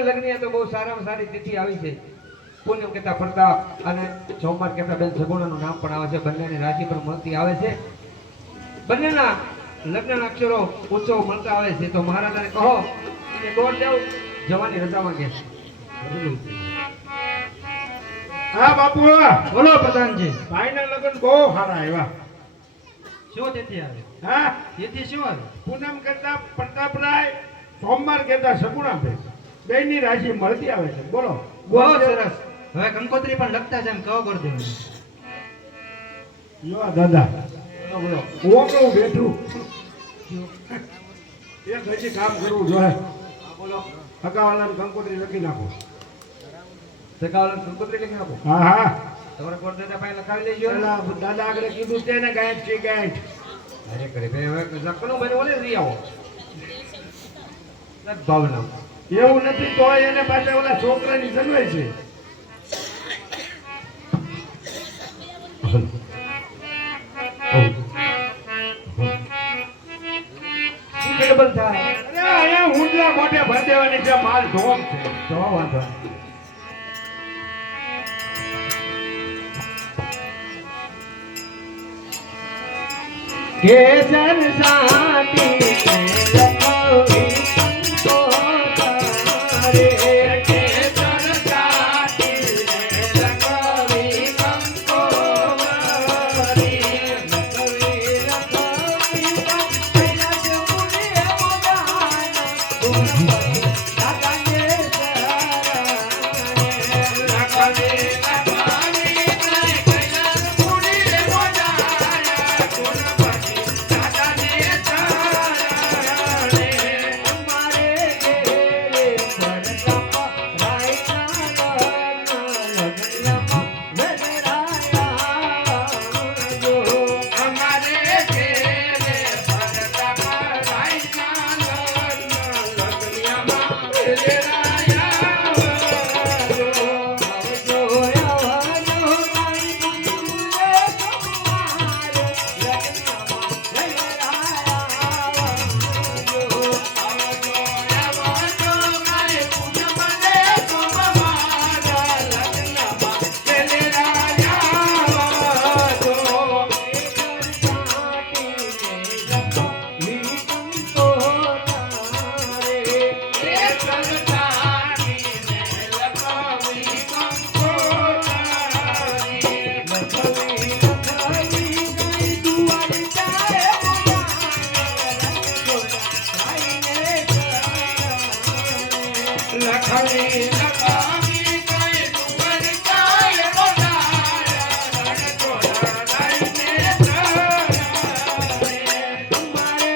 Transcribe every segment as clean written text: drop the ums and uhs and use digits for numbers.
લગ્ન તો બહુ સારામાં સારી તિથિ આવી છે. પૂનમ કહેતા પ્રતાપ અને સોમવાર કહેતા બેન સગુણાનું નામ પણ આવે છે. બંનેની રાશિ પણ મળતી આવે છે. બંનેના લગ્નના અક્ષરો ઉત્સવ મળતા આવે છે. તો મહારાજાને કહો અને દોડ જાવ જવાની રજા માંગે. હા બાપુ બોલો પ્રધાનજી. ભાઈના લગ્ન બહુ સારા આવ્યા. શું તિથિ આવે? હા તિથિ શું આવે? પૂનમ કહેતા પ્રતાપરાય, સોમવાર કહેતા સગુણાભાઈ. બેની રાશિ મળતી આવે છે. બોલો બહુ સરસ. હવે કંકોત્રી પણ લખતા છે એમ કહો કરી દેવું. જો દાદા બોલો ઓકળું બેઠું એક હજી કામ કરવું જોઈએ. બોલો હકાવાળાને કંકોત્રી લખી નાખો. સગાવાળાને કંકોત્રી લખી નાખો. હા હા તમારે કોણ દાદા પાસે લખાવી લેજો. દાદા આગળ કીધું છે ને ગાંઠ છે ગાંઠ. અરે કરે બે હવે લખવાનું મને ઓલે લઈ આવો. ભાવના એવું નથી તો એને પાસે ઓલા છોકરાની જન્મે છે. ડબલ થાય. અરે અહીંયા હુંડલા મોઢે ભરી દેવાની છે. માલ ઢોમ છે. તો વાંધો કેસર સાટી લખણી લખાવી કઈ ડુંગર કાય બોલાયા રણછોડા લઈને તરારે અમારે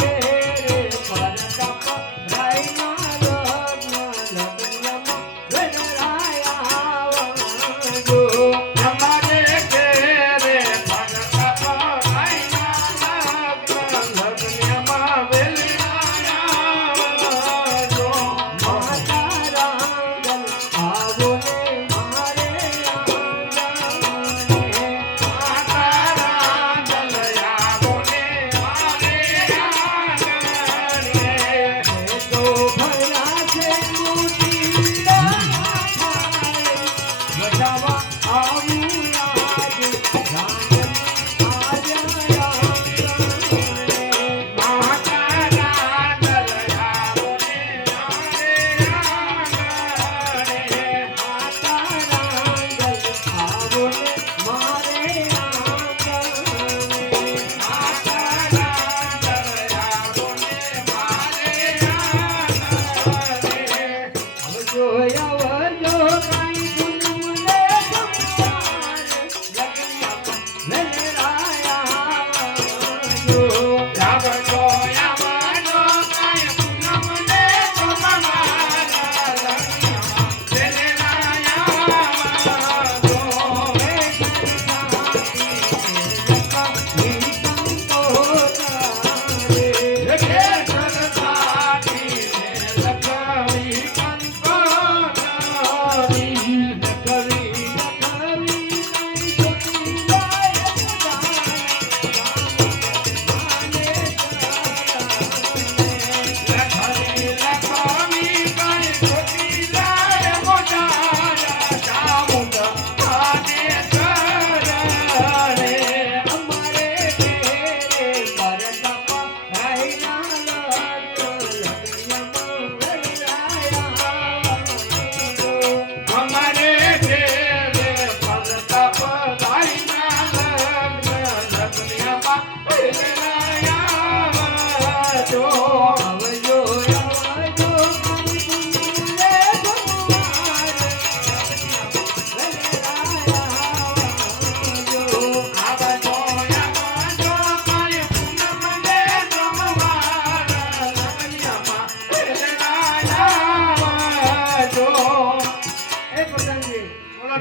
ઘેરે પરતા રાયના લગ્નમાં વેલરાયા આવજો. અમારે ઘેરે પરતા પરાઈના લગ્નમાં વેલરાયા આવજો આવજો કાંઈ પૂછું લે વેલરાયા આવજો.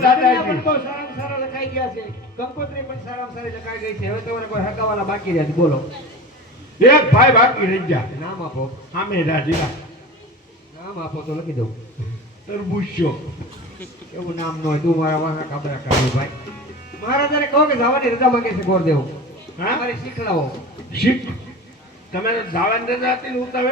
દાદાજી પણ બહુ સારામાં સારા લખાઈ ગયા છે. કંકોત્રી પણ સારામાં સારી લખાઈ ગઈ છે. હવે તમારે કોઈ હકાવાલા બાકી રહ્યા છે. બોલો એક ભાઈ બાકી રહી ગયા નામ આપો. આમે રાજીલા નામ આપો તો લખી દઉં. તરબૂચો એવું નામ ન હોય. તું મારા વાંકા કાબરા કાઢી ભાઈ. મહારાજાને કહો કે જવાની રજા માંગે છે ગોરદેવ. હા મારી શીખલાવો. શીખ તમે દાવાને રજા હતી ને ઉતાવળ